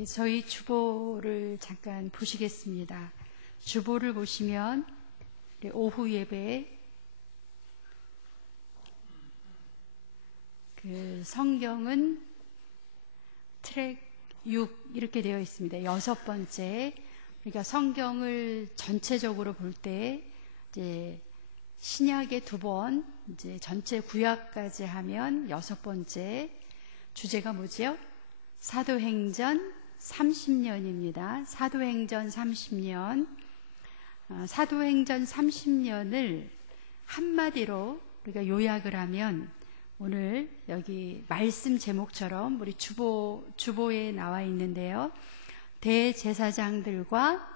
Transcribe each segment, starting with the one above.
네, 저희 주보를 잠깐 보시겠습니다. 주보를 보시면 오후 예배 성경은 트랙 6 이렇게 되어 있습니다. 6번째. 그러니까 성경을 전체적으로 볼 때 이제 신약에 2번, 이제 전체 구약까지 하면 6번째. 주제가 뭐지요? 사도행전 30년입니다. 사도행전 30년. 사도행전 30년을 한마디로 우리가 요약을 하면 오늘 여기 말씀 제목처럼 우리 주보에 나와 있는데요. 대제사장들과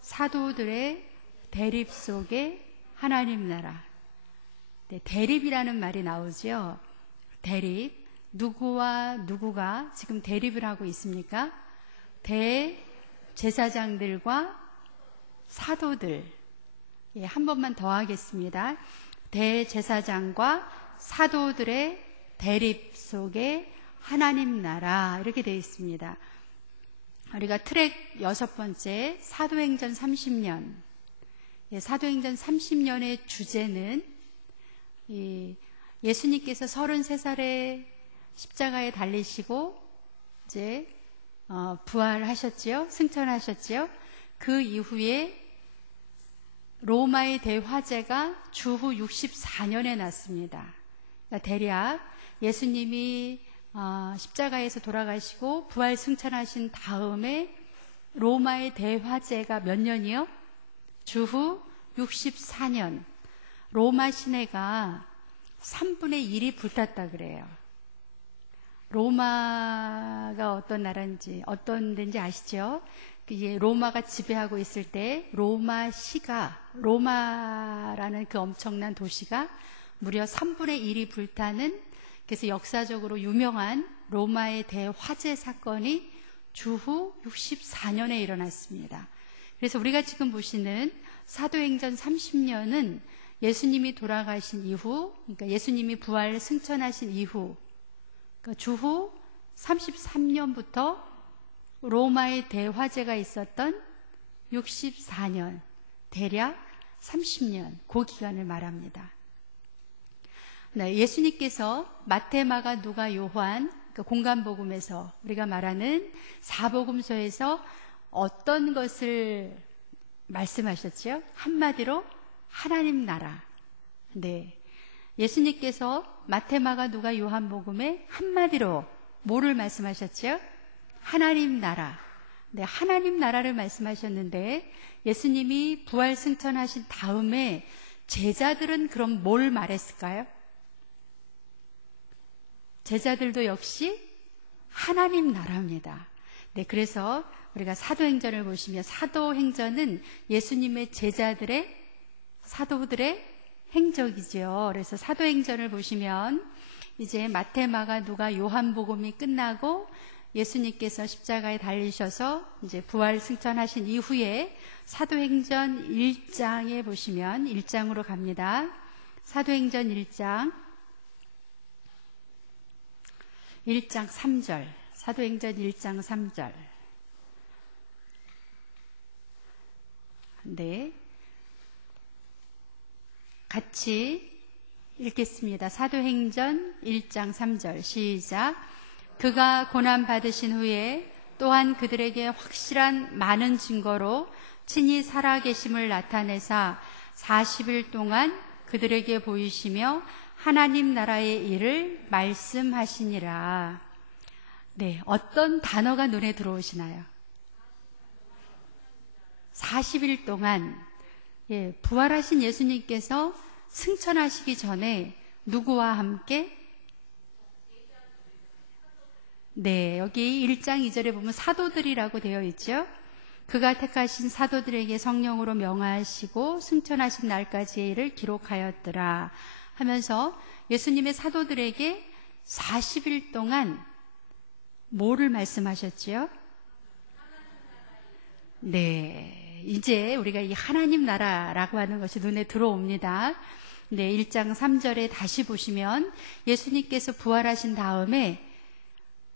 사도들의 대립 속에 하나님 나라. 네, 대립이라는 말이 나오죠. 대립. 누구와 누구가 지금 대립을 하고 있습니까? 대제사장들과 사도들. 예, 한 번만 더 하겠습니다. 대제사장과 사도들의 대립 속에 하나님 나라. 이렇게 되어 있습니다. 우리가 트랙 6번째 사도행전 30년. 예, 사도행전 30년의 주제는 예수님께서 33살에 십자가에 달리시고 이제 부활하셨지요. 승천하셨지요. 그 이후에 로마의 대화재가 주후 64년에 났습니다. 그러니까 대략 예수님이 십자가에서 돌아가시고 부활 승천하신 다음에 로마의 대화재가 몇 년이요? 주후 64년. 로마 시내가 3분의 1이 불탔다 그래요. 로마가 어떤 나라인지, 어떤 데인지 아시죠? 이게 로마가 지배하고 있을 때 로마라는 그 엄청난 도시가 무려 3분의 1이 불타는, 그래서 역사적으로 유명한 로마의 대화재 사건이 주후 64년에 일어났습니다. 그래서 우리가 지금 보시는 사도행전 30년은 예수님이 돌아가신 이후, 그러니까 예수님이 부활 승천하신 이후, 그러니까 주후 33년부터 로마의 대화재가 있었던 64년, 대략 30년, 그 기간을 말합니다. 네, 예수님께서 마태, 마가, 누가, 요한, 그러니까 공간복음에서 우리가 말하는 사복음서에서 어떤 것을 말씀하셨죠? 한마디로 하나님 나라. 네, 예수님께서 마태, 마가, 누가, 요한복음에 한마디로 뭐를 말씀하셨죠? 하나님 나라. 네, 하나님 나라를 말씀하셨는데 예수님이 부활 승천하신 다음에 제자들은 그럼 뭘 말했을까요? 제자들도 역시 하나님 나라입니다. 네, 그래서 우리가 사도행전을 보시면 사도행전은 예수님의 제자들의, 사도들의 행적이죠. 그래서 사도행전을 보시면 이제 마태, 마가, 누가, 요한복음이 끝나고 예수님께서 십자가에 달리셔서 이제 부활 승천하신 이후에 사도행전 1장에 보시면 1장으로 갑니다. 사도행전 1장 3절. 사도행전 1장 3절. 네. 같이 읽겠습니다. 사도행전 1장 3절 시작. 그가 고난 받으신 후에 또한 그들에게 확실한 많은 증거로 친히 살아계심을 나타내사 40일 동안 그들에게 보이시며 하나님 나라의 일을 말씀하시니라. 네, 어떤 단어가 눈에 들어오시나요? 40일 동안, 예, 부활하신 예수님께서 승천하시기 전에 누구와 함께? 네, 여기 1장 2절에 보면 사도들이라고 되어 있죠. 그가 택하신 사도들에게 성령으로 명하시고 승천하신 날까지의 일을 기록하였더라 하면서 예수님의 사도들에게 40일 동안 뭐를 말씀하셨지요? 네, 이제 우리가 이 하나님 나라라고 하는 것이 눈에 들어옵니다. 네, 1장 3절에 다시 보시면 예수님께서 부활하신 다음에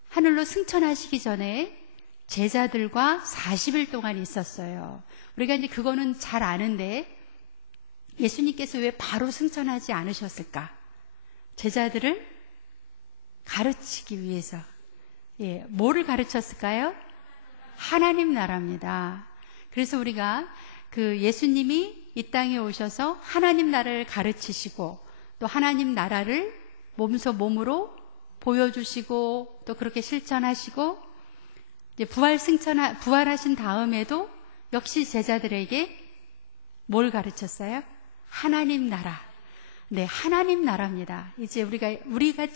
하늘로 승천하시기 전에 제자들과 40일 동안 있었어요. 우리가 이제 그거는 잘 아는데 예수님께서 왜 바로 승천하지 않으셨을까? 제자들을 가르치기 위해서. 예, 뭐를 가르쳤을까요? 하나님 나라입니다. 그래서 우리가 그 예수님이 이 땅에 오셔서 하나님 나라를 가르치시고 또 하나님 나라를 몸소 몸으로 보여주시고 또 그렇게 실천하시고 이제 부활하신 다음에도 역시 제자들에게 뭘 가르쳤어요? 하나님 나라. 네, 하나님 나라입니다. 이제 우리가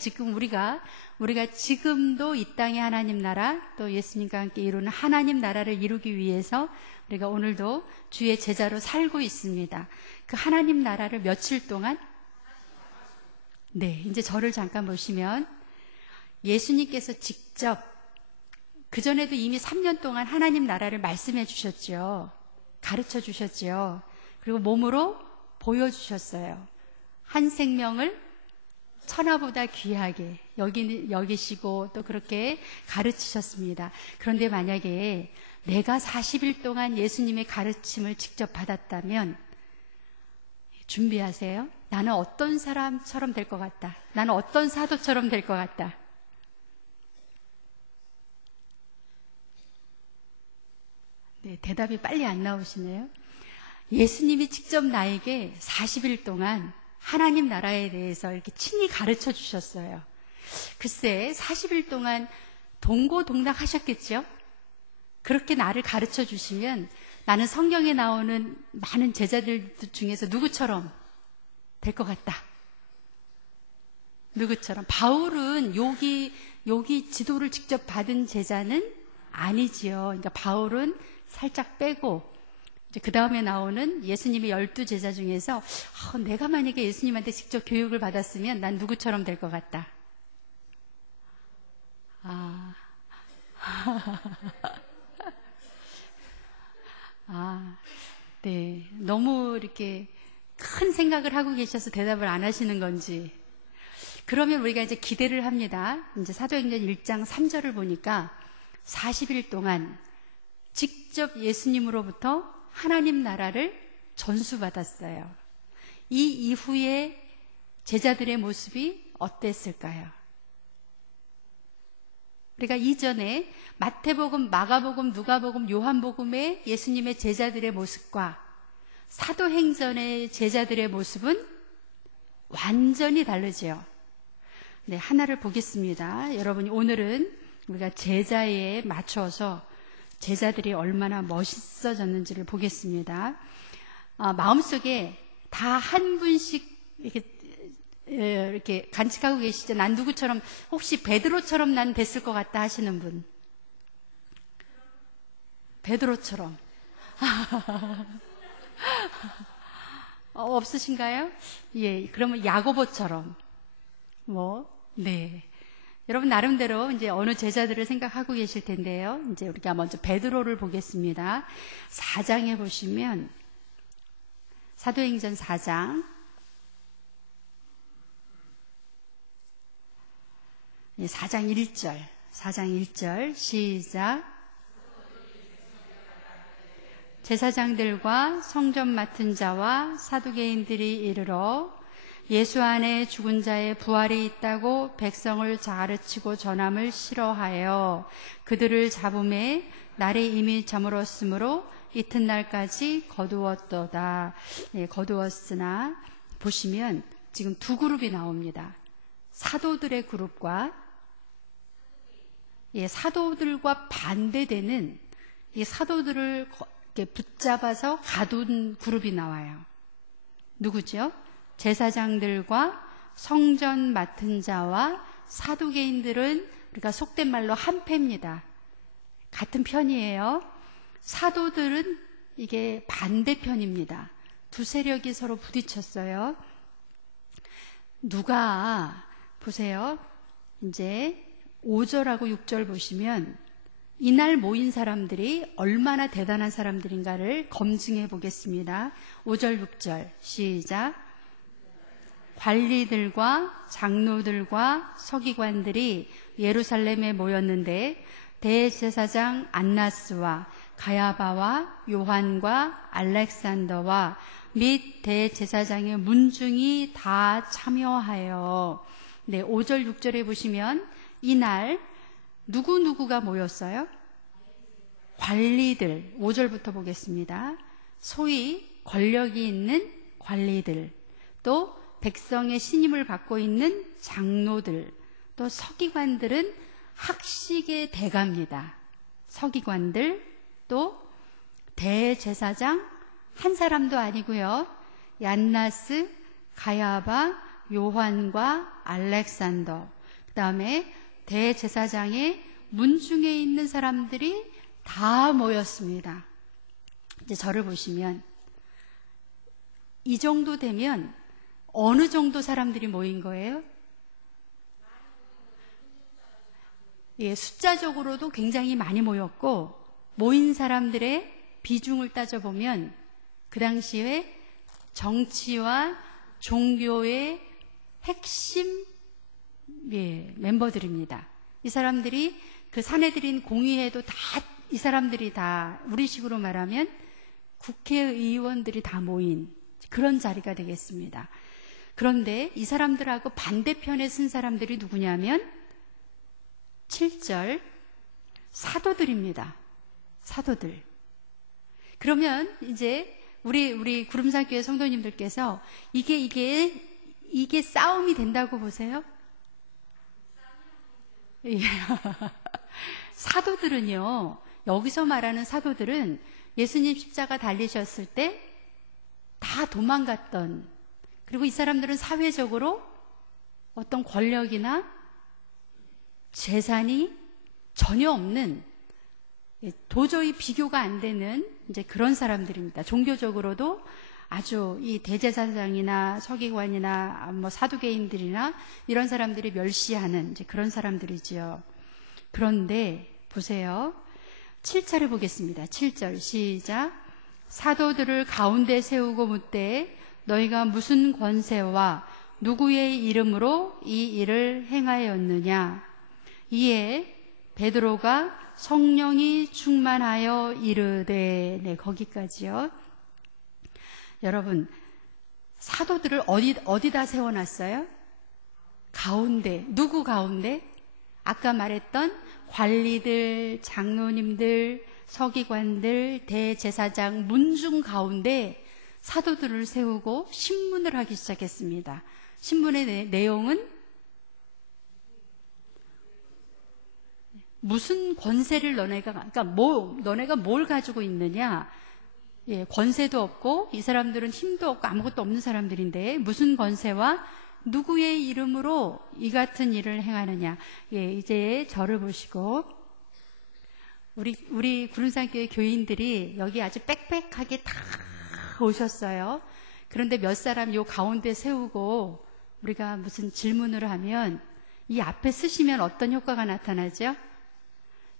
지금도 이 땅의 하나님 나라, 또 예수님과 함께 이루는 하나님 나라를 이루기 위해서 우리가 오늘도 주의 제자로 살고 있습니다. 그 하나님 나라를 며칠 동안? 네, 이제 저를 잠깐 보시면 예수님께서 직접 그전에도 이미 3년 동안 하나님 나라를 말씀해 주셨죠. 가르쳐 주셨죠. 그리고 몸으로 보여주셨어요. 한 생명을 천하보다 귀하게 여기시고 또 그렇게 가르치셨습니다. 그런데 만약에 내가 40일 동안 예수님의 가르침을 직접 받았다면 준비하세요. 나는 어떤 사람처럼 될 것 같다. 나는 어떤 사도처럼 될 것 같다. 네, 대답이 빨리 안 나오시네요. 예수님이 직접 나에게 40일 동안 하나님 나라에 대해서 이렇게 친히 가르쳐 주셨어요. 글쎄 40일 동안 동고동락 하셨겠죠? 그렇게 나를 가르쳐 주시면 나는 성경에 나오는 많은 제자들 중에서 누구처럼 될 것 같다. 누구처럼? 바울은 여기 지도를 직접 받은 제자는 아니지요. 그러니까 바울은 살짝 빼고 그 다음에 나오는 예수님의 12제자 중에서 내가 만약에 예수님한테 직접 교육을 받았으면 난 누구처럼 될 것 같다. 네. 너무 이렇게 큰 생각을 하고 계셔서 대답을 안 하시는 건지. 그러면 우리가 이제 기대를 합니다. 이제 사도행전 1장 3절을 보니까 40일 동안 직접 예수님으로부터 하나님 나라를 전수받았어요. 이 이후에 제자들의 모습이 어땠을까요? 우리가 이전에 마태복음, 마가복음, 누가복음, 요한복음의 예수님의 제자들의 모습과 사도행전의 제자들의 모습은 완전히 다르죠. 네, 하나를 보겠습니다. 여러분이 오늘은 우리가 제자에 맞춰서 제자들이 얼마나 멋있어졌는지를 보겠습니다. 마음속에 다 한 분씩 이렇게 간직하고 계시죠. 난 누구처럼, 혹시 베드로처럼 난 됐을 것 같다 하시는 분? 베드로처럼. 없으신가요? 예, 그러면 야고보처럼. 네. 여러분 나름대로 이제 어느 제자들을 생각하고 계실 텐데요. 이제 우리가 먼저 베드로를 보겠습니다. 4장에 보시면 사도행전 4장 4장 1절 시작. 제사장들과 성전 맡은 자와 사두개인들이 이르러 예수 안에 죽은 자의 부활이 있다고 백성을 가르치고 전함을 싫어하여 그들을 잡음에 날이 이미 저물었으므로 이튿날까지 거두었도다. 네, 거두었으나 보시면 지금 두 그룹이 나옵니다. 사도들의 그룹과 사도들과 반대되는 이 사도들을 붙잡아서 가둔 그룹이 나와요. 누구죠? 제사장들과 성전 맡은 자와 사두개인들은 우리가 속된 말로 한패입니다. 같은 편이에요. 사도들은 이게 반대편입니다. 두 세력이 서로 부딪혔어요. 누가 보세요. 이제 5절하고 6절 보시면 이날 모인 사람들이 얼마나 대단한 사람들인가를 검증해 보겠습니다. 5절 6절 시작. 관리들과 장로들과 서기관들이 예루살렘에 모였는데 대제사장 안나스와 가야바와 요한과 알렉산더와 및 대제사장의 문중이 다 참여하여. 네, 5절 6절에 보시면 이날 누구누구가 모였어요? 관리들. 5절부터 보겠습니다. 소위 권력이 있는 관리들, 또 백성의 신임을 받고 있는 장로들, 또 서기관들은 학식의 대가입니다. 서기관들, 또 대제사장 한 사람도 아니고요. 얀나스, 가야바, 요한과 알렉산더, 그 다음에 대제사장의 문중에 있는 사람들이 다 모였습니다. 이제 저를 보시면 이 정도 되면 어느 정도 사람들이 모인 거예요? 예, 숫자적으로도 굉장히 많이 모였고, 모인 사람들의 비중을 따져보면 그 당시에 정치와 종교의 핵심 멤버들입니다. 이 사람들이 그 사내들인 공의회도 다, 이 사람들이 다 우리식으로 말하면 국회의원들이 다 모인 그런 자리가 되겠습니다. 그런데 이 사람들하고 반대편에 쓴 사람들이 누구냐면 7절 사도들입니다. 사도들. 그러면 이제 우리 구름산교회 성도님들께서 이게 싸움이 된다고 보세요? 예. 사도들은요, 여기서 말하는 사도들은 예수님 십자가 달리셨을 때 다 도망갔던, 그리고 이 사람들은 사회적으로 어떤 권력이나 재산이 전혀 없는, 도저히 비교가 안 되는 이제 그런 사람들입니다. 종교적으로도 아주 이 대제사장이나 서기관이나 뭐 사두개인들이나 이런 사람들이 멸시하는 이제 그런 사람들이지요. 그런데 보세요. 7절을 보겠습니다. 7절 시작. 사도들을 가운데 세우고 묻되 너희가 무슨 권세와 누구의 이름으로 이 일을 행하였느냐. 이에 베드로가 성령이 충만하여 이르되. 네, 거기까지요. 여러분, 사도들을 어디다 세워놨어요? 가운데. 누구 가운데? 아까 말했던 관리들, 장로님들, 서기관들, 대제사장, 문중 가운데 사도들을 세우고 신문을 하기 시작했습니다. 신문의 내용은 무슨 권세를 너네가 뭘 가지고 있느냐? 예, 권세도 없고 이 사람들은 힘도 없고 아무것도 없는 사람들인데 무슨 권세와 누구의 이름으로 이 같은 일을 행하느냐? 예, 이제 저를 보시고 우리 구름산교회 교인들이 여기 아주 빽빽하게 다 오셨어요. 그런데 몇 사람 요 가운데 세우고 우리가 무슨 질문을 하면 이 앞에 쓰시면 어떤 효과가 나타나죠?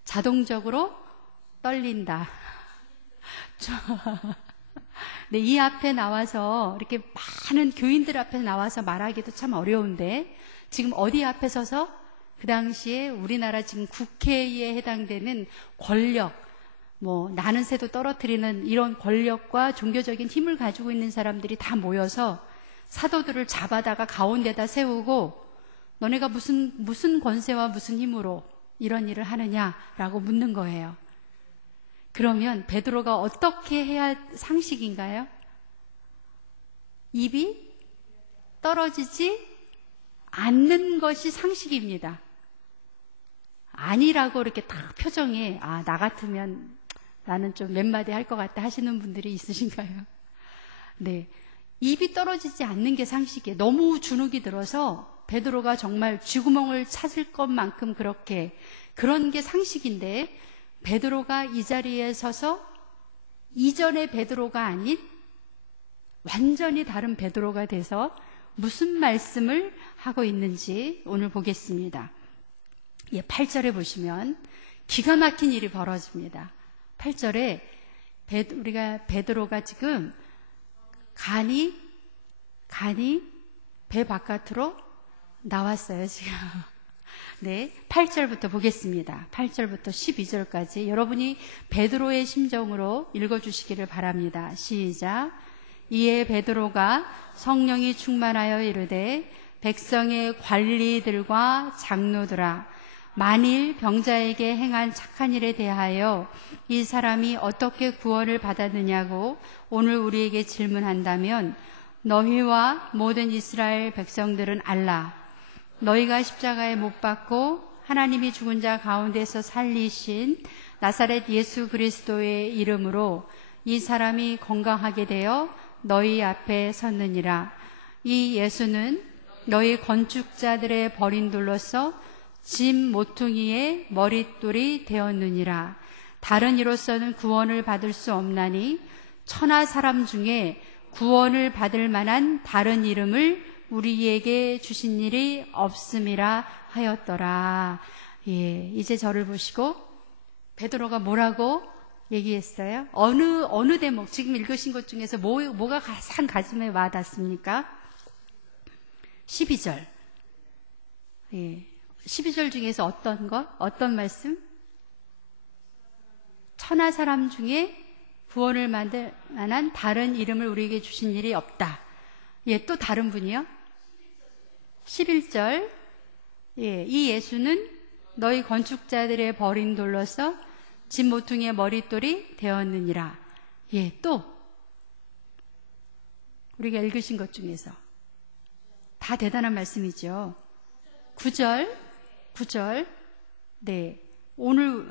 자동적으로 떨린다. 네, 이 앞에 나와서 이렇게 많은 교인들 앞에 나와서 말하기도 참 어려운데 지금 어디 앞에 서서 그 당시에 우리나라 지금 국회에 해당되는 권력, 뭐 나는 새도 떨어뜨리는 이런 권력과 종교적인 힘을 가지고 있는 사람들이 다 모여서 사도들을 잡아다가 가운데다 세우고 너네가 무슨 권세와 무슨 힘으로 이런 일을 하느냐라고 묻는 거예요. 그러면 베드로가 어떻게 해야 상식인가요? 입이 떨어지지 않는 것이 상식입니다. 아니라고 이렇게 딱 표정에 나 같으면 나는 좀 몇 마디 할 것 같다 하시는 분들이 있으신가요? 네, 입이 떨어지지 않는 게 상식이에요. 너무 주눅이 들어서 베드로가 정말 쥐구멍을 찾을 것만큼 그런 게 상식인데 베드로가 이 자리에 서서 이전의 베드로가 아닌 완전히 다른 베드로가 돼서 무슨 말씀을 하고 있는지 오늘 보겠습니다. 8절에 보시면 기가 막힌 일이 벌어집니다. 8절에 우리가 베드로가 지금 간이 배 바깥으로 나왔어요, 지금. 네, 8절부터 보겠습니다. 8절부터 12절까지 여러분이 베드로의 심정으로 읽어주시기를 바랍니다. 시작. 이에 베드로가 성령이 충만하여 이르되 백성의 관리들과 장로들아, 만일 병자에게 행한 착한 일에 대하여 이 사람이 어떻게 구원을 받았느냐고 오늘 우리에게 질문한다면 너희와 모든 이스라엘 백성들은 알라. 너희가 십자가에 못 박고 하나님이 죽은 자 가운데서 살리신 나사렛 예수 그리스도의 이름으로 이 사람이 건강하게 되어 너희 앞에 섰느니라. 이 예수는 너희 건축자들의 버린 돌로서 짐 모퉁이의 머릿돌이 되었느니라. 다른 이로서는 구원을 받을 수 없나니 천하 사람 중에 구원을 받을 만한 다른 이름을 우리에게 주신 일이 없음이라 하였더라. 예, 이제 저를 보시고 베드로가 뭐라고 얘기했어요? 어느 대목, 지금 읽으신 것 중에서 뭐가 가장 가슴에 와닿습니까? 12절. 예, 12절 중에서 어떤 말씀? 천하 사람 중에 구원을 만들 만한 다른 이름을 우리에게 주신 일이 없다. 예, 또 다른 분이요? 11절. 예, 이 예수는 너희 건축자들의 버린 돌로서 집 모퉁이의 머릿돌이 되었느니라. 예, 또 우리가 읽으신 것 중에서 다 대단한 말씀이죠. 9절. 네. 오늘,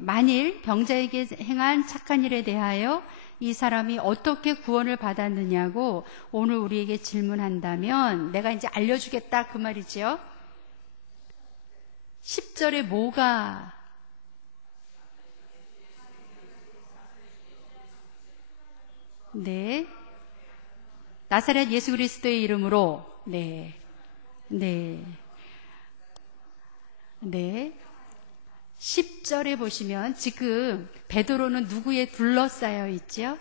만일 병자에게 행한 착한 일에 대하여 이 사람이 어떻게 구원을 받았느냐고 오늘 우리에게 질문한다면 내가 이제 알려주겠다 그 말이죠. 10절에 뭐가 네. 나사렛 예수 그리스도의 이름으로 네. 10절에 보시면 지금 베드로는 누구에 둘러싸여 있죠?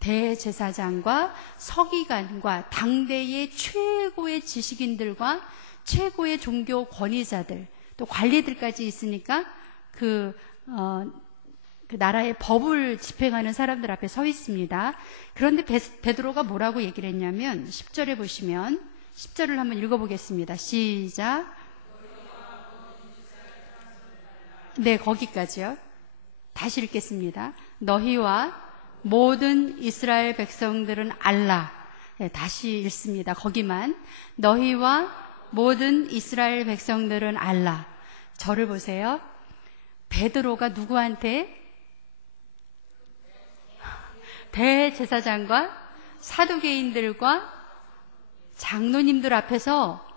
대제사장과 서기관과 당대의 최고의 지식인들과 최고의 종교 권위자들 또 관리들까지 있으니까 그 나라의 법을 집행하는 사람들 앞에 서 있습니다. 그런데 베드로가 뭐라고 얘기를 했냐면 10절에 보시면 10절을 한번 읽어보겠습니다. 시작. 네, 거기까지요. 다시 읽겠습니다. 너희와 모든 이스라엘 백성들은 알라. 네, 다시 읽습니다. 거기만. 너희와 모든 이스라엘 백성들은 알라. 저를 보세요. 베드로가 누구한테? 대제사장과 사두개인들과 장로님들 앞에서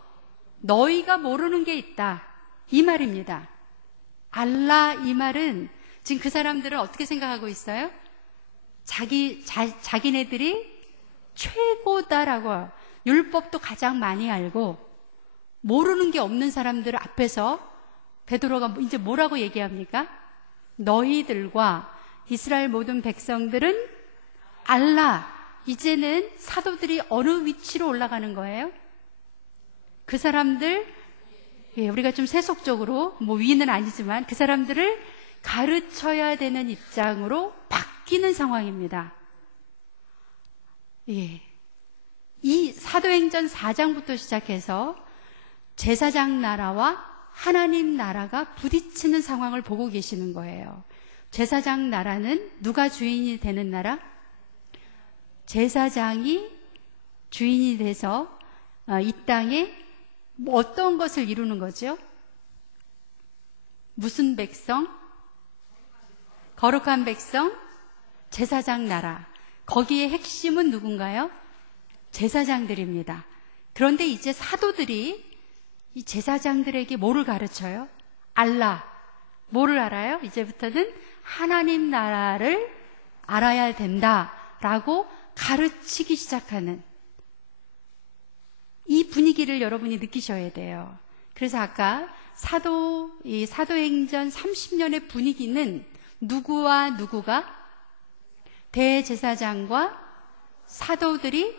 너희가 모르는 게 있다. 이 말입니다. 알라 이 말은 지금 그 사람들은 어떻게 생각하고 있어요? 자기네들이 최고다라고 율법도 가장 많이 알고 모르는 게 없는 사람들 앞에서 베드로가 이제 뭐라고 얘기합니까? 너희들과 이스라엘 모든 백성들은 알라. 이제는 사도들이 어느 위치로 올라가는 거예요? 그 사람들 우리가 좀 세속적으로 위는 아니지만 그 사람들을 가르쳐야 되는 입장으로 바뀌는 상황입니다. 예. 이 사도행전 4장부터 시작해서 제사장 나라와 하나님 나라가 부딪히는 상황을 보고 계시는 거예요. 제사장 나라는 누가 주인이 되는 나라? 제사장이 주인이 돼서 이 땅에 어떤 것을 이루는 거죠? 무슨 백성? 거룩한 백성? 제사장 나라. 거기에 핵심은 누군가요? 제사장들입니다. 그런데 이제 사도들이 이 제사장들에게 뭐를 가르쳐요? 알라. 뭐를 알아요? 이제부터는 하나님 나라를 알아야 된다라고 가르치기 시작하는 이 분위기를 여러분이 느끼셔야 돼요. 그래서 아까 사도행전 30년의 분위기는 누구와 누구가? 대제사장과 사도들이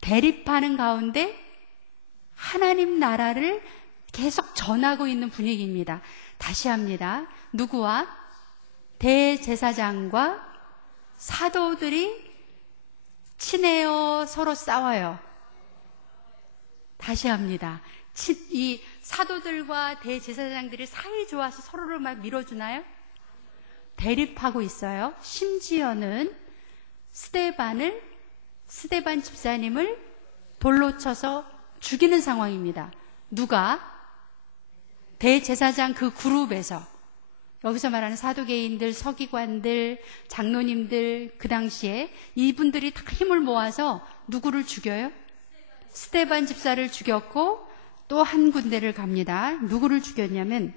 대립하는 가운데 하나님 나라를 계속 전하고 있는 분위기입니다. 다시 합니다. 누구와? 대제사장과 사도들이 친해요? 서로 싸워요? 다시 합니다. 이 사도들과 대제사장들이 사이 좋아서 서로를 막 밀어주나요? 대립하고 있어요. 심지어는 스데반 집사님을 돌로 쳐서 죽이는 상황입니다. 누가? 대제사장 그 그룹에서. 여기서 말하는 사두개인들, 서기관들, 장로님들, 그 당시에 이분들이 다 힘을 모아서 누구를 죽여요? 스데반 집사를 죽였고 또 한 군데를 갑니다. 누구를 죽였냐면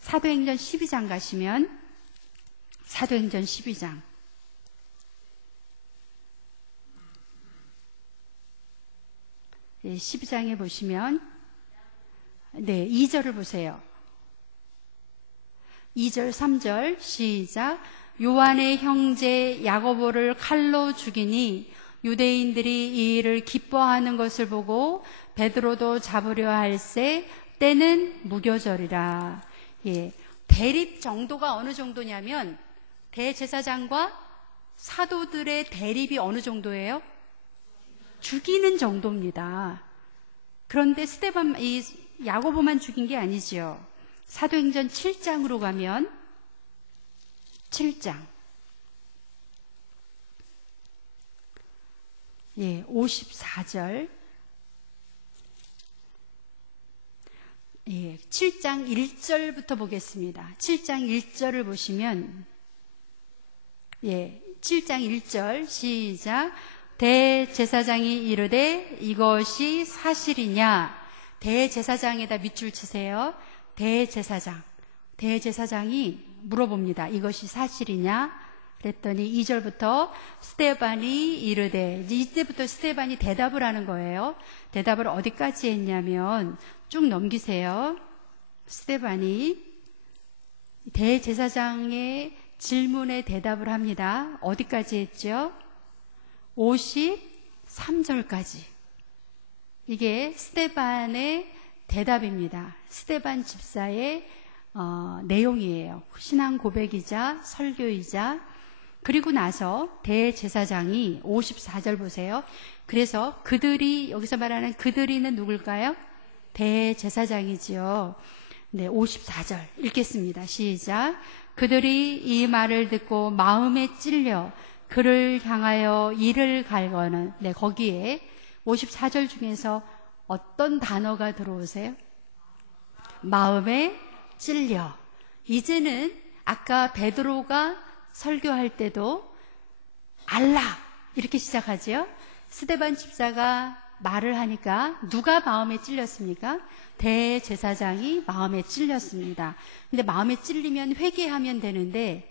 사도행전 12장 가시면 사도행전 12장 12장에 보시면 2절을 보세요. 2절 3절 시작. 요한의 형제 야고보를 칼로 죽이니 유대인들이 이 일을 기뻐하는 것을 보고 베드로도 잡으려 할세 때는 무교절이라. 대립 정도가 어느 정도냐면 대제사장과 사도들의 대립이 어느 정도예요? 죽이는 정도입니다. 그런데 이 야고보만 죽인 게 아니지요. 사도행전 7장으로 가면 7장 54절 7장 1절부터 보겠습니다. 7장 1절을 보시면 7장 1절 시작. 대제사장이 이르되 이것이 사실이냐. 대제사장에다 밑줄 치세요. 대제사장이 물어봅니다. 이것이 사실이냐? 그랬더니 2절부터 스데반이 이르되, 이때부터 스데반이 대답을 하는 거예요. 대답을 어디까지 했냐면 쭉 넘기세요. 스데반이 대제사장의 질문에 대답을 합니다. 어디까지 했죠? 53절까지. 이게 스데반의 대답입니다. 스데반 집사의 내용이에요. 신앙 고백이자 설교이자. 그리고 나서 대제사장이 54절 보세요. 그래서 그들이, 여기서 말하는 그들이는 누굴까요? 대제사장이지요. 54절 읽겠습니다. 시작. 그들이 이 말을 듣고 마음에 찔려 그를 향하여 이를 갈거는, 거기에 54절 중에서 어떤 단어가 들어오세요? 마음에 찔려. 이제는 아까 베드로가 설교할 때도 알라 이렇게 시작하죠. 스데반 집사가 말을 하니까 누가 마음에 찔렸습니까? 대제사장이 마음에 찔렸습니다. 근데 마음에 찔리면 회개하면 되는데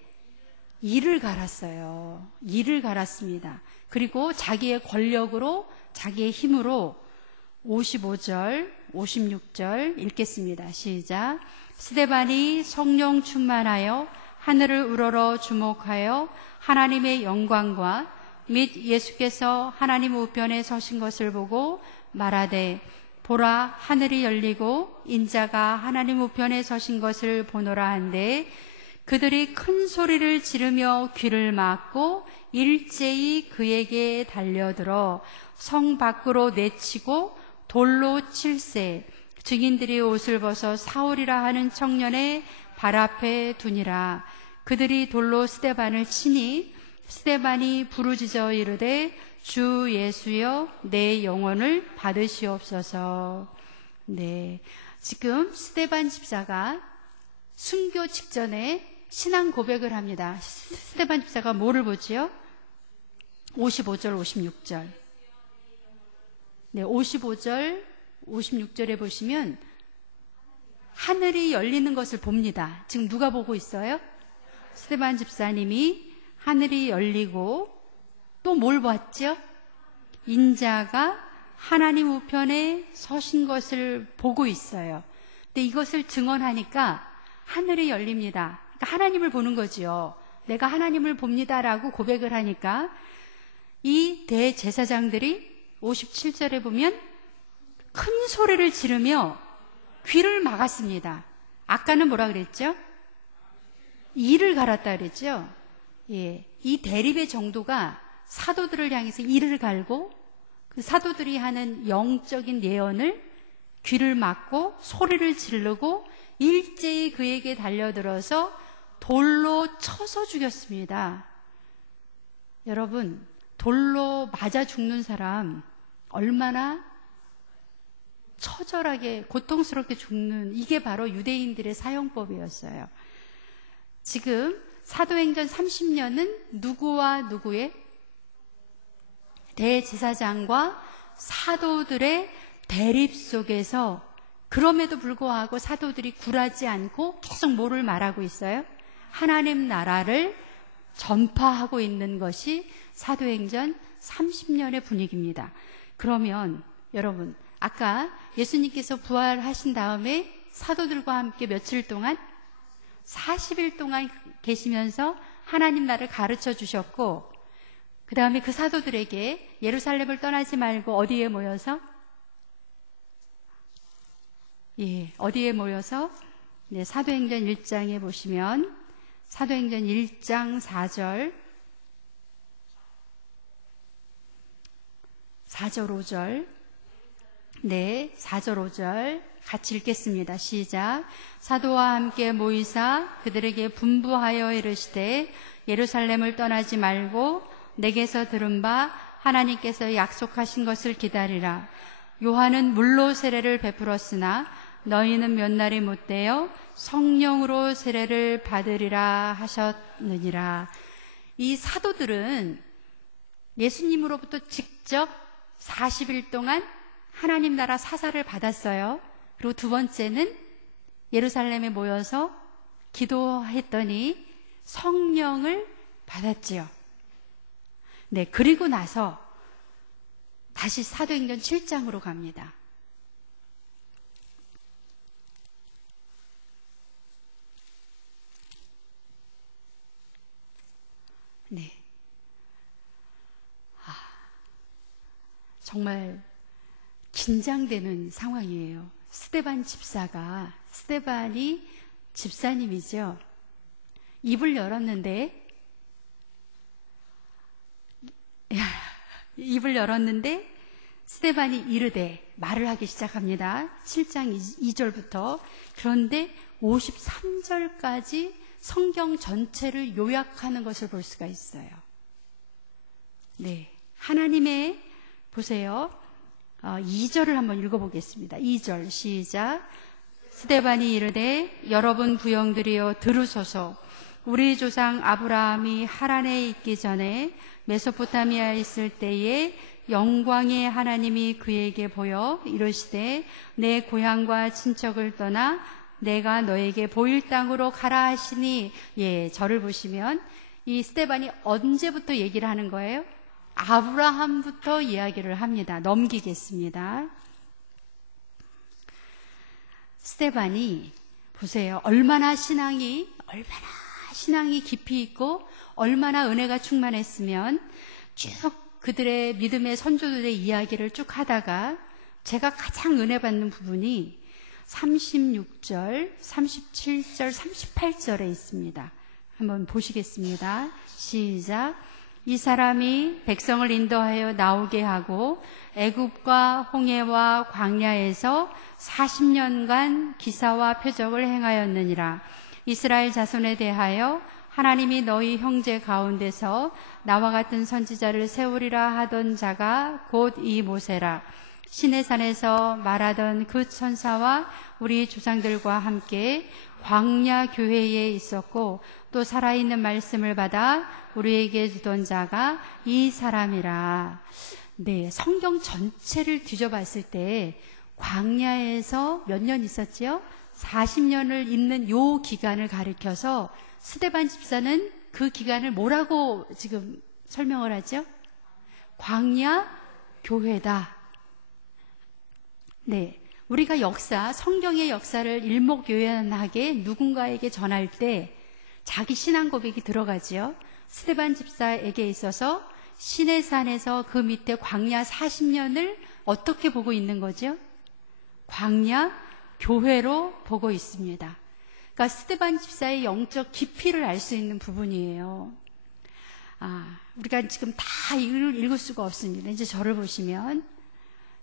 이를 갈았어요. 이를 갈았습니다. 그리고 자기의 권력으로, 자기의 힘으로 55절, 56절 읽겠습니다. 시작. 스데반이 성령 충만하여 하늘을 우러러 주목하여 하나님의 영광과 및 예수께서 하나님 우편에 서신 것을 보고 말하되, 보라, 하늘이 열리고 인자가 하나님 우편에 서신 것을 보노라 한데, 그들이 큰 소리를 지르며 귀를 막고 일제히 그에게 달려들어 성 밖으로 내치고 돌로 칠세. 증인들이 옷을 벗어 사울이라 하는 청년의 발 앞에 두니라. 그들이 돌로 스데반을 치니 스데반이 부르짖어 이르되, 주 예수여 내 영혼을 받으시옵소서. 지금 스데반 집사가 순교 직전에 신앙 고백을 합니다. 스데반 집사가 뭐를 보지요? 55절, 56절. 55절, 56절에 보시면 하늘이 열리는 것을 봅니다. 지금 누가 보고 있어요? 스데반 집사님이 하늘이 열리고 또 뭘 봤죠? 인자가 하나님 우편에 서신 것을 보고 있어요. 근데 이것을 증언하니까 하늘이 열립니다. 그러니까 하나님을 보는 거지요. 내가 하나님을 봅니다라고 고백을 하니까 이 대제사장들이 57절에 보면 큰 소리를 지르며 귀를 막았습니다. 아까는 뭐라 그랬죠? 이를 갈았다 그랬죠? 예, 이 대립의 정도가 사도들을 향해서 이를 갈고 그 사도들이 하는 영적인 예언을 귀를 막고 소리를 지르고 일제히 그에게 달려들어서 돌로 쳐서 죽였습니다. 여러분, 돌로 맞아 죽는 사람 얼마나 처절하게 고통스럽게 죽는, 이게 바로 유대인들의 사형법이었어요. 지금 사도행전 30년은 누구와 누구의? 대제사장과 사도들의 대립 속에서, 그럼에도 불구하고 사도들이 굴하지 않고 계속 뭐를 말하고 있어요? 하나님 나라를 전파하고 있는 것이 사도행전 30년의 분위기입니다. 그러면 여러분, 아까 예수님께서 부활하신 다음에 사도들과 함께 며칠 동안? 40일 동안 계시면서 하나님 나라를 가르쳐 주셨고, 그 다음에 그 사도들에게 예루살렘을 떠나지 말고 어디에 모여서? 예, 어디에 모여서? 네, 사도행전 1장에 보시면 사도행전 1장 4절 4절 5절 네, 4절 5절 같이 읽겠습니다. 시작. 사도와 함께 모이사 그들에게 분부하여 이르시되 예루살렘을 떠나지 말고 내게서 들은 바 하나님께서 약속하신 것을 기다리라. 요한은 물로 세례를 베풀었으나 너희는 몇 날이 못되어 성령으로 세례를 받으리라 하셨느니라. 이 사도들은 예수님으로부터 직접 40일 동안 하나님 나라 사사를 받았어요. 그리고 두 번째는 예루살렘에 모여서 기도했더니 성령을 받았지요. 네, 그리고 나서 다시 사도행전 7장으로 갑니다. 네. 정말 긴장되는 상황이에요. 스데반이 집사님이죠. 입을 열었는데 스데반이 이르되 말을 하기 시작합니다. 7장 2절부터. 그런데 53절까지 성경 전체를 요약하는 것을 볼 수가 있어요. 네, 하나님의, 보세요. 2절을 한번 읽어보겠습니다. 2절 시작. 스데반이 이르되 여러분 부형들이여 들으소서. 우리 조상 아브라함이 하란에 있기 전에 메소포타미아에 있을 때에 영광의 하나님이 그에게 보여 이르시되 내 고향과 친척을 떠나 내가 너에게 보일 땅으로 가라 하시니. 예, 저를 보시면 이 스데반이 언제부터 얘기를 하는 거예요? 아브라함부터 이야기를 합니다. 넘기겠습니다. 스데반이 보세요. 얼마나 신앙이 깊이 있고 얼마나 은혜가 충만했으면 쭉 그들의 믿음의 선조들의 이야기를 쭉 하다가 제가 가장 은혜 받는 부분이 36절, 37절, 38절에 있습니다. 한번 보시겠습니다. 시작. 이 사람이 백성을 인도하여 나오게 하고 애굽과 홍해와 광야에서 40년간 기사와 표적을 행하였느니라. 이스라엘 자손에 대하여 하나님이 너희 형제 가운데서 나와 같은 선지자를 세우리라 하던 자가 곧 이 모세라. 시내산에서 말하던 그 천사와 우리 조상들과 함께 광야 교회에 있었고 또 살아있는 말씀을 받아 우리에게 주던 자가 이 사람이라. 네, 성경 전체를 뒤져봤을 때 광야에서 몇 년 있었지요? 40년을 있는 요 기간을 가리켜서 스데반 집사는 그 기간을 뭐라고 지금 설명을 하죠? 광야 교회다. 네, 우리가 성경의 역사를 일목요연하게 누군가에게 전할 때 자기 신앙 고백이 들어가지요. 스데반 집사에게 있어서 시내산에서 그 밑에 광야 40년을 어떻게 보고 있는 거죠? 광야 교회로 보고 있습니다. 그러니까 스데반 집사의 영적 깊이를 알 수 있는 부분이에요. 우리가 지금 다 읽을 수가 없습니다. 이제 저를 보시면,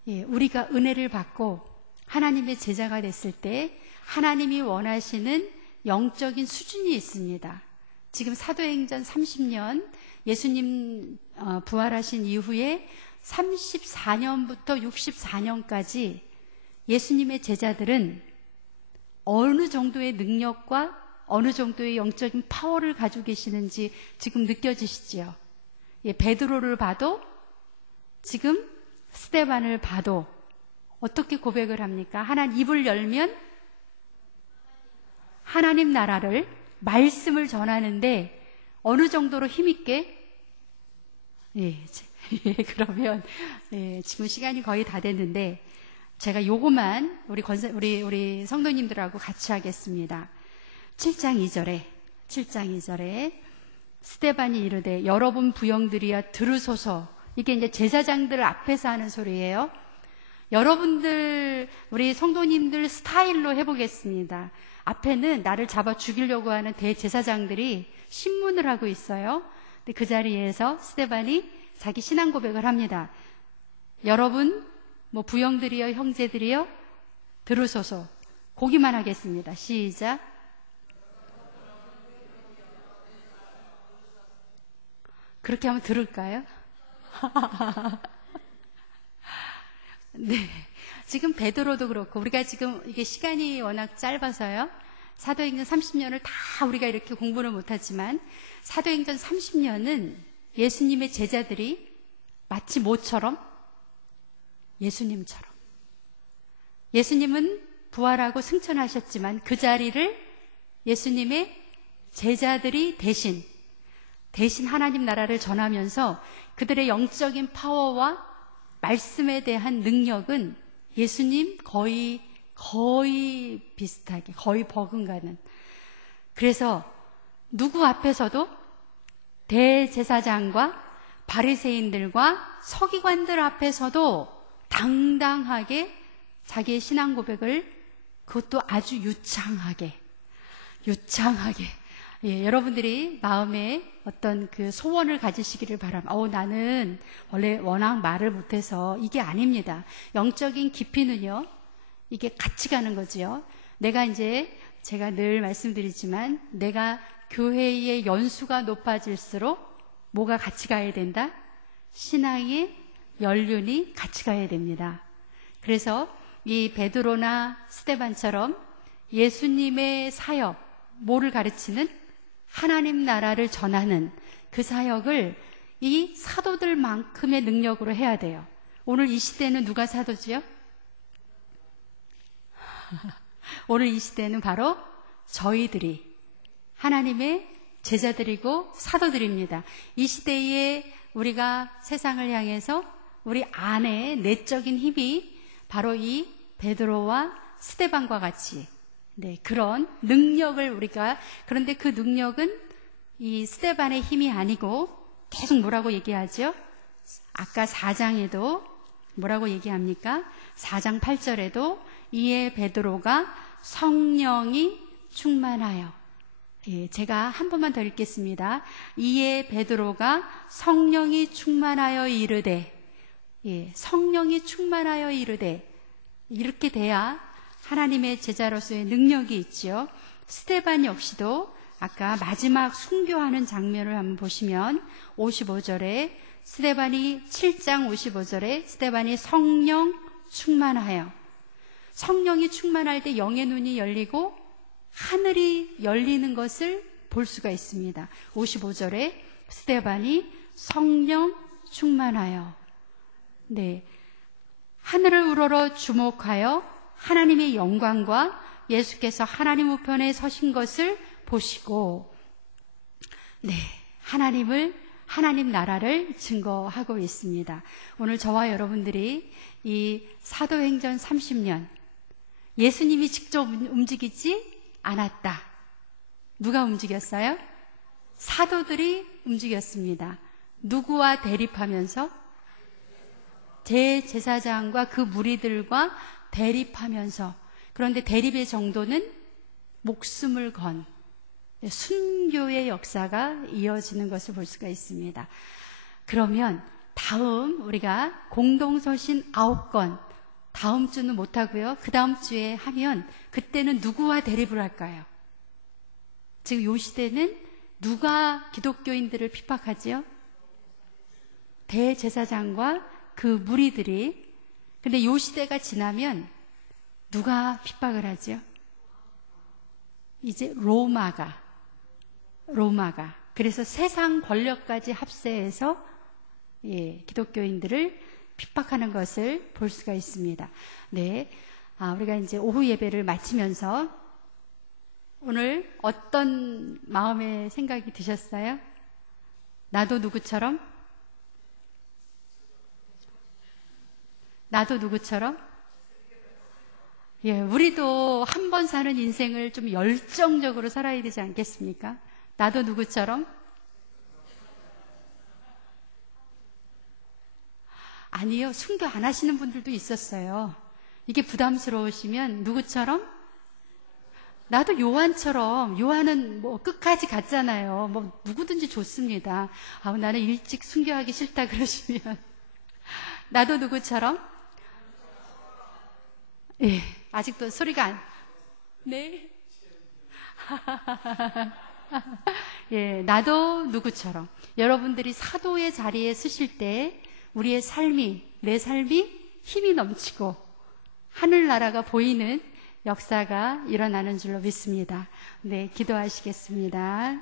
우리가 은혜를 받고 하나님의 제자가 됐을 때 하나님이 원하시는 영적인 수준이 있습니다. 지금 사도행전 30년 예수님 부활하신 이후에 34년부터 64년까지 예수님의 제자들은 어느 정도의 능력과 어느 정도의 영적인 파워를 가지고 계시는지 지금 느껴지시지요? 베드로를 봐도, 지금 스데반을 봐도 어떻게 고백을 합니까? 하나님 입을 열면 하나님 나라를, 말씀을 전하는데 어느 정도로 힘있게, 그러면 지금 시간이 거의 다 됐는데 제가 요거만 우리 성도님들하고 같이 하겠습니다. 7장 2절에 스데반이 이르되 여러분 부형들이여 들으소서. 이게 이제 제사장들 앞에서 하는 소리예요. 여러분들, 우리 성도님들 스타일로 해보겠습니다. 앞에는 나를 잡아 죽이려고 하는 대제사장들이 신문을 하고 있어요. 근데 그 자리에서 스데반이 자기 신앙 고백을 합니다. 여러분, 부형들이여, 형제들이여, 들으소서. 고기만 하겠습니다. 시작. 그렇게 하면 들을까요? 네. 지금 베드로도 그렇고, 우리가 지금 이게 시간이 워낙 짧아서요. 사도행전 30년을 다 우리가 이렇게 공부를 못하지만, 사도행전 30년은 예수님의 제자들이 마치 모처럼 예수님처럼, 예수님은 부활하고 승천하셨지만 그 자리를 예수님의 제자들이 대신 하나님 나라를 전하면서 그들의 영적인 파워와 말씀에 대한 능력은 예수님 거의 비슷하게, 거의 버금가는. 그래서 누구 앞에서도 대제사장과 바리새인들과 서기관들 앞에서도 당당하게 자기의 신앙 고백을, 그것도 아주 유창하게, 여러분들이 마음에 어떤 그 소원을 가지시기를 바랍니다. 나는 원래 워낙 말을 못해서, 이게 아닙니다. 영적인 깊이는요, 이게 같이 가는 거지요. 제가 늘 말씀드리지만, 내가 교회의 연수가 높아질수록 뭐가 같이 가야 된다? 신앙의 연륜이 같이 가야 됩니다. 그래서 이 베드로나 스데반처럼 예수님의 사역, 뭐를 가르치는? 하나님 나라를 전하는 그 사역을 이 사도들만큼의 능력으로 해야 돼요. 오늘 이 시대는 누가 사도지요? 오늘 이 시대는 바로 저희들이 하나님의 제자들이고 사도들입니다. 이 시대에 우리가 세상을 향해서 우리 안에 내적인 힘이 바로 이 베드로와 스데반과 같이, 그런 능력을 그런데 그 능력은 이 스데반의 힘이 아니고 계속 뭐라고 얘기하죠? 아까 4장에도 뭐라고 얘기합니까? 4장 8절에도 이에 베드로가 성령이 충만하여, 제가 한 번만 더 읽겠습니다. 이에 베드로가 성령이 충만하여 이르되, 성령이 충만하여 이르되, 이렇게 돼야 하나님의 제자로서의 능력이 있죠. 스데반 역시도 아까 마지막 순교하는 장면을 한번 보시면 55절에 스데반이 7장 55절에 스데반이 성령 충만하여, 성령이 충만할 때 영의 눈이 열리고 하늘이 열리는 것을 볼 수가 있습니다. 55절에 스데반이 성령 충만하여, 하늘을 우러러 주목하여 하나님의 영광과 예수께서 하나님 우편에 서신 것을 보시고, 하나님 나라를 증거하고 있습니다. 오늘 저와 여러분들이 이 사도행전 30년, 예수님이 직접 움직이지 않았다. 누가 움직였어요? 사도들이 움직였습니다. 누구와 대립하면서? 대제사장과 그 무리들과 대립하면서, 그런데 대립의 정도는 목숨을 건 순교의 역사가 이어지는 것을 볼 수가 있습니다. 그러면 다음 우리가 공동서신 9건, 다음 주는 못하고요. 그 다음 주에 하면 그때는 누구와 대립을 할까요? 지금 요 시대는 누가 기독교인들을 핍박하지요? 대제사장과 그 무리들이. 근데 요 시대가 지나면 누가 핍박을 하죠? 이제 로마가. 그래서 세상 권력까지 합세해서 기독교인들을 핍박하는 것을 볼 수가 있습니다. 네, 우리가 이제 오후 예배를 마치면서 오늘 어떤 마음의 생각이 드셨어요? 나도 누구처럼? 나도 누구처럼? 우리도 한 번 사는 인생을 좀 열정적으로 살아야 되지 않겠습니까? 나도 누구처럼? 아니요, 순교 안 하시는 분들도 있었어요. 이게 부담스러우시면 누구처럼? 나도 요한처럼. 요한은 뭐 끝까지 갔잖아요. 뭐 누구든지 좋습니다. 나는 일찍 순교하기 싫다 그러시면 나도 누구처럼? 아직도 소리가 안. 네. 나도 누구처럼. 여러분들이 사도의 자리에 서실 때 우리의 삶이, 내 삶이 힘이 넘치고 하늘나라가 보이는 역사가 일어나는 줄로 믿습니다. 네, 기도하시겠습니다.